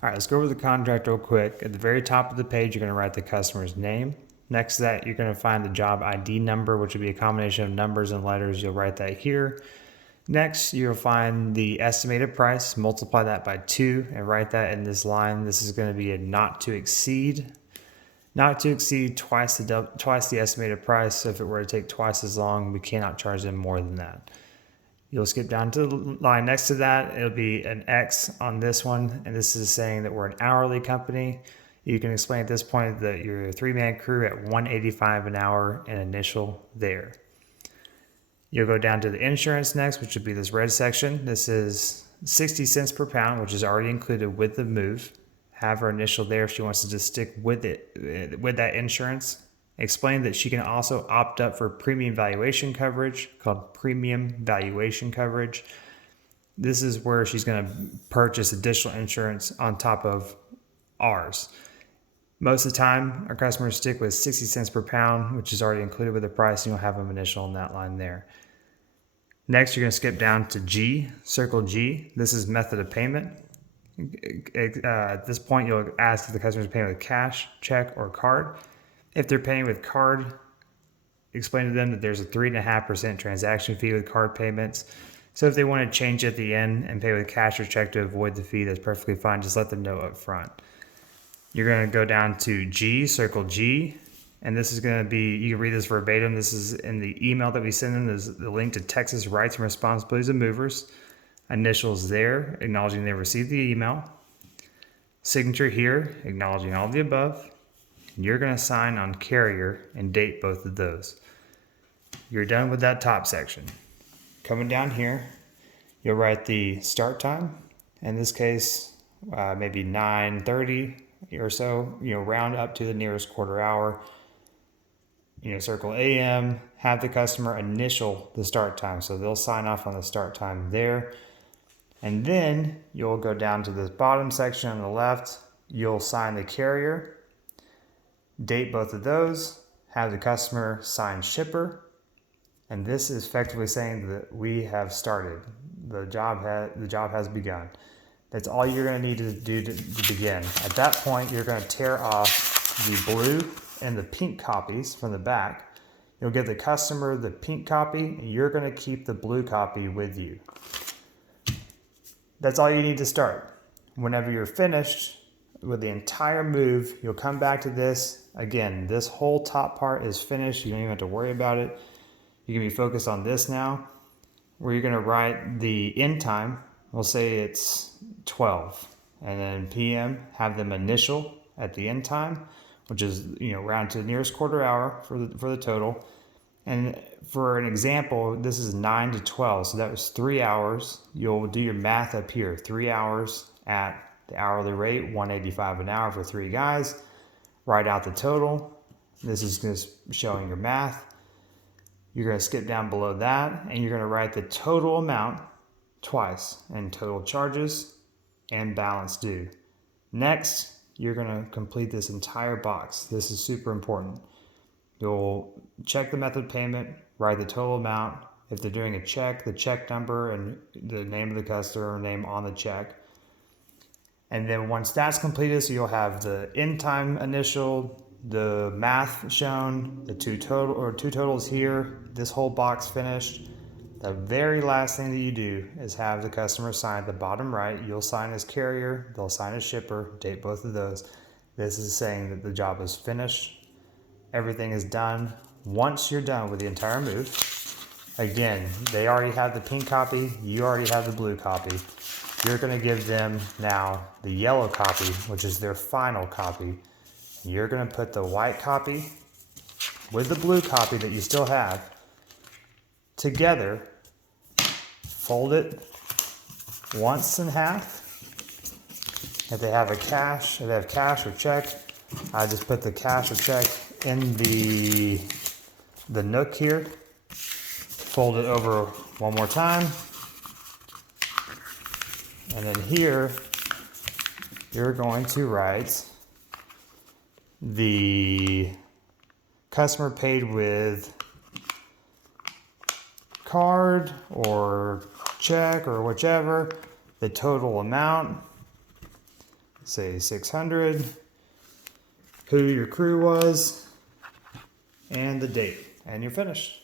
All right, let's go over the contract real quick. At the very top of the page, you're going to write the customer's name. Next to that, you're going to find the job ID number, which will be a combination of numbers and letters. You'll write that here. Next, you'll find the estimated price, multiply that by 2, and write that in this line. This is going to be a not to exceed. Not to exceed twice the estimated price. So if it were to take twice as long, we cannot charge them more than that. You'll skip down to the line next to that. It'll be an X on this one, and this is saying that we're an hourly company. You can explain at this point that you're a 3-man crew at $185 an hour and initial there. You'll go down to the insurance next, which would be this red section. This is 60 cents per pound, which is already included with the move. Have her initial there if she wants to just stick with it, with that insurance. Explain that she can also opt up for premium valuation coverage called premium valuation coverage. This is where she's going to purchase additional insurance on top of ours. Most of the time, our customers stick with 60 cents per pound, which is already included with the price, and you'll have them initial in that line there. Next, you're going to skip down to G, circle G. This is method of payment. At this point, you'll ask if the customer is paying with cash, check, or card. If they're paying with card, explain to them that there's a 3.5% transaction fee with card payments. So if they want to change at the end and pay with cash or check to avoid the fee, that's perfectly fine. Just let them know up front. You're going to go down to G, circle G, and this is going to be, you can read this verbatim. This is in the email that we send them. There's the link to Texas Rights and Responsibilities of Movers. Initials there, acknowledging they received the email. Signature here, acknowledging all the above. You're going to sign on carrier and date both of those. You're done with that top section. Coming down here, you'll write the start time. In this case, maybe 9:30 or so, round up to the nearest quarter hour. Circle AM, have the customer initial the start time. So they'll sign off on the start time there. And then you'll go down to this bottom section on the left. You'll sign the carrier, date both of those, have the customer sign shipper. And this is effectively saying that we have started. The job has begun. That's all you're going to need to do to begin. At that point, you're going to tear off the blue and the pink copies from the back. You'll give the customer the pink copy, and you're going to keep the blue copy with you. That's all you need to start. Whenever you're finished with the entire move, you'll come back to this. Again, this whole top part is finished. You don't even have to worry about it. You can be focused on this now, where you're going to write the end time. We'll say it's 12, and then PM, have them initial at the end time, which is round to the nearest quarter hour for the total. And for an example, this is 9 to 12, so that was 3 hours. You'll do your math up here. 3 hours at the hourly rate, $185 an hour for 3 guys. Write out the total. This is just showing your math. You're going to skip down below that, and you're going to write the total amount twice, and total charges and balance due. Next, you're going to complete this entire box. This is super important. You'll check the method of payment, write the total amount. If they're doing a check, the check number and the name of the customer name on the check. And then once that's completed, so you'll have the end time initial, the math shown, the two totals here, this whole box finished. The very last thing that you do is have the customer sign at the bottom right. You'll sign as carrier, they'll sign as shipper, date both of those. This is saying that the job is finished. Everything is done. Once you're done with the entire move, again, they already have the pink copy, you already have the blue copy. You're going to give them now the yellow copy, which is their final copy. You're going to put the white copy with the blue copy that you still have together, fold it once in half. If they have cash or check, I just put the cash or check in the nook here. Fold it over one more time. And then here, you're going to write the customer paid with card or check or whichever, the total amount, say 600, who your crew was, and the date, and you're finished.